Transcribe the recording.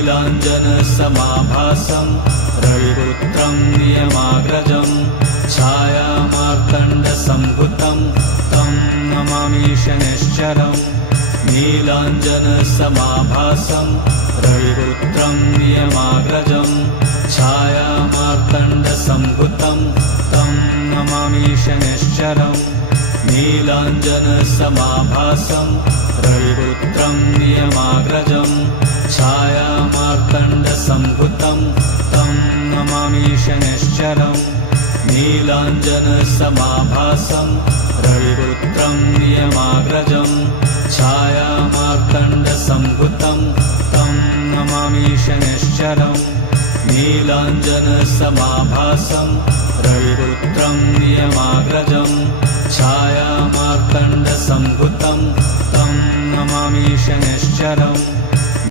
नीलाञ्जनसमाभासं रविपुत्रं नियमाग्रजं छायामार्तण्डसम्भुतं तं नमामि शनैश्चरम् नीलाञ्जनसमाभासं रविपुत्रं नियमाग्रजं छायामार्तण्डसम्भुतं तं नमामि शनैश्चरम् नीलाञ्जनसमाभासं रविपुत्रं नियमाग्रजं छायामार्तण्डसम्भुतं तं नमामि शनैश्चरम् नीलाञ्जनसमाभासं रविपुत्रं नियमाग्रजं छायामार्तण्डसम्भुतं तं नमामि शनैश्चरम् नीलाञ्जनसमाभासं रविपुत्रं नियमाग्रजं छायामार्तण्डसम्भुतं तं नमामि शनैश्चरम्